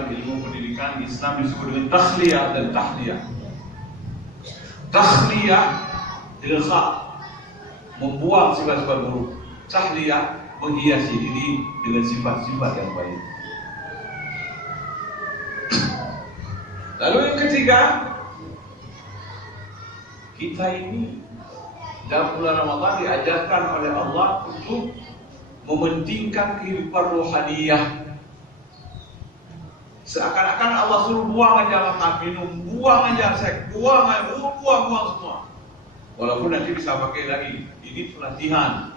dalam ilmu pendidikan Islam disebut dengan takhliyah dan tahliyah. Takhliyah dengan hak membuang sifat-sifat buruk. Tahliyah menghiasi diri dengan sifat-sifat yang baik. Lalu yang ketiga, kita ini dalam bulan Ramadan diajarkan oleh Allah untuk mementingkan kehidupan rohaniyah. Seakan-akan Allah suruh buang aja makan, minum, buang aja seks, buang semua. Walaupun nanti bisa pakai lagi. Ini pelatihan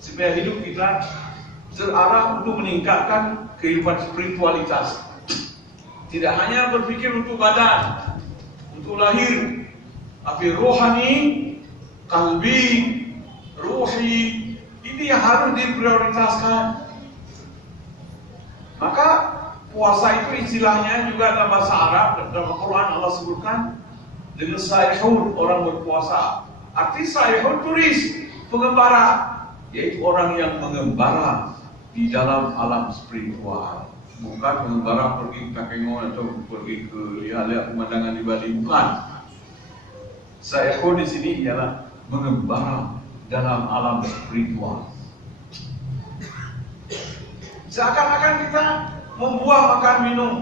supaya hidup kita terarah untuk meningkatkan kehidupan spiritualitas. Tidak hanya berpikir untuk badan, untuk lahir, tapi rohani, kalbi, ruhi, ini yang harus diprioritaskan. Maka puasa itu istilahnya juga dalam bahasa Arab, dalam Al-Quran Allah sebutkan dengan saihun, orang berpuasa. Arti saihun turis, pengembara, yaitu orang yang mengembara di dalam alam spiritual. Bukan mengembara pergi ke Takengon atau pergi ke lihat pemandangan di Bali, bukan. Saihun di sini ialah mengembara dalam alam spiritual. Seakan-akan kita membuang makan minum.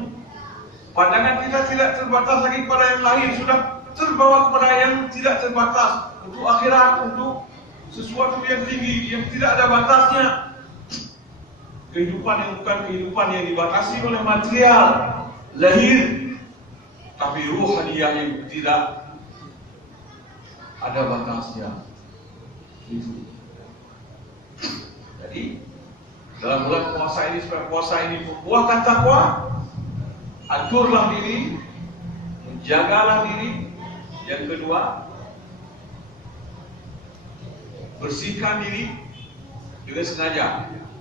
Pandangan kita tidak terbatas lagi kepada yang lahir, sudah terbawa kepada yang tidak terbatas, untuk akhirat, untuk sesuatu yang tinggi yang tidak ada batasnya. Kehidupan yang bukan kehidupan yang dibatasi oleh material lahir, tapi ruhaniyah yang tidak ada batasnya. Itu. Jadi dalam bulan puasa ini, supaya puasa ini membuahkan takwa, aturlah diri, menjagalah diri. Yang kedua, bersihkan diri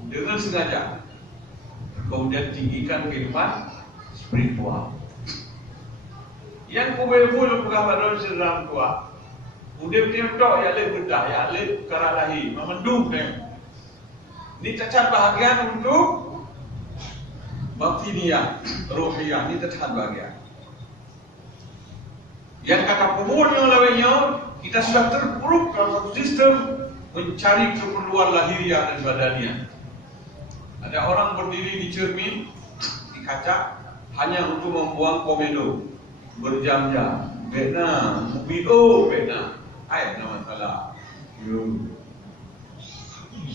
dengan sengaja. Kemudian tinggikan kehidupan spiritual. Yang kubel-kubel bukan pada sedang tua. Udip dia tok ya le bedah, ya le perkara lahir, memendung dia. Ini cacat bahagian untuk batiniyah, ruhiyah, ini cacat bahagian. Yang kata pemurnya lawannya, kita sudah terpuruk dalam satu sistem mencari keperluan lahiriah dan badaniah. Ada orang berdiri di cermin, di kaca, hanya untuk membuang komedo berjam-jam. Bena, bena, ayat nama salah.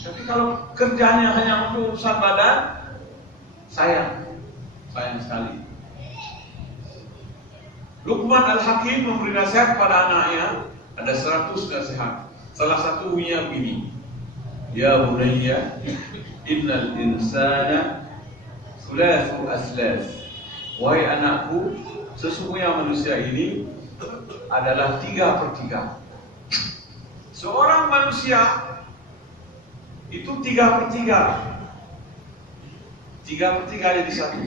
Tapi kalau kerjanya hanya untuk urusan badan, sayang sekali. Luqman Al-Hakim memberi nasihat kepada anaknya, ada 100 nasihat. Salah satunya begini, ya bunayya, innal insana thulathu aslas. Wahai anakku, sesungguhnya manusia ini adalah 3/3. Seorang manusia itu 3/3. 3/3 jadi satu.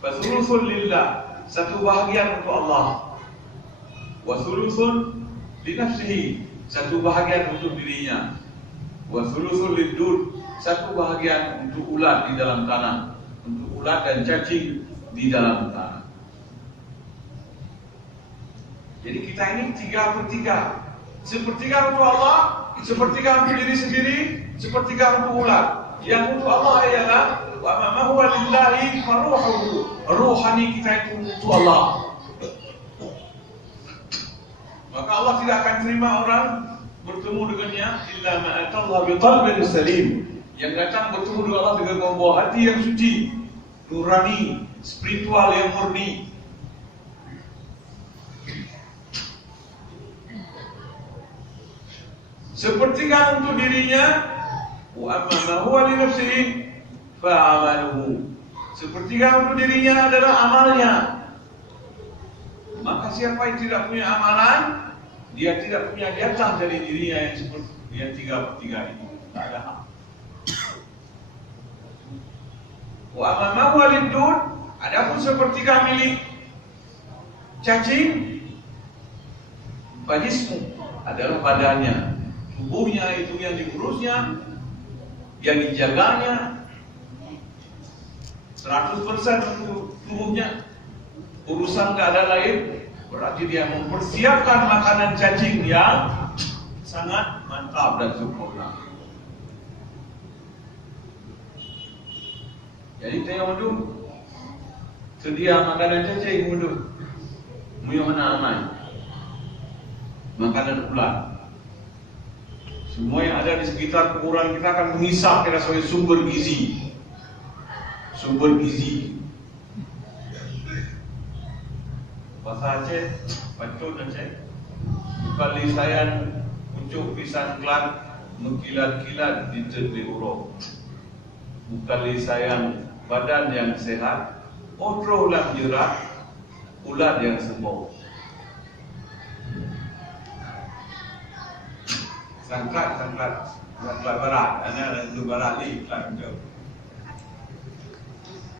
Fathuluthun lillah, satu bahagian untuk Allah. Wa thuluthun li nafsihi, satu bahagian untuk dirinya. Wa thuluthun lidud, satu bahagian untuk ulat di dalam tanah, untuk ulat dan cacing di dalam tanah. Jadi kita ini 3/3. Sepertiga untuk Allah, sepertiga untuk diri sendiri, sepertiga untuk ulat. Yang untuk Allah ialah wa ma huwa lillahi faruhu. Ruhani kita itu untuk Allah. Maka Allah tidak akan terima orang bertemu dengannya illa ma atallah bi qalbin salim. Yang datang bertemu dengan Allah dengan membawa hati yang suci, nurani, spiritual yang murni. Sepertiga untuk dirinya, wa amma ma huwa li nafsihi fa amaluhu. Sepertiga untuk dirinya adalah amalnya. Maka siapa yang tidak punya amalan, dia tidak punya jatah dari dirinya yang seperti yang 3/3 ini. Tak ada hak. Wa amma ma huwa lidud, adapun sepertiga milik cacing, fajismu adalah badannya. Tubuhnya itu yang diurusnya, yang dijaganya. 100% untuk tubuhnya. Urusan keadaan lain berarti dia mempersiapkan makanan cacing yang sangat mantap dan sempurna. Jadi tengok dulu, sedia makanan cacing dulu. Muyo mana aman? Makanan ular. Semua yang ada di sekitar kuburan kita akan mengisap kira sebagai sumber gizi. Sumber gizi. Bahasa Aceh, Pacun Aceh. Kali saya pucuk pisang kelat, mengkilat-kilat di tepi urut. Kali sayang badan yang sehat, otro ulat jerat, ulat yang sembuh. Sangkat berat, ada barat ni, iklan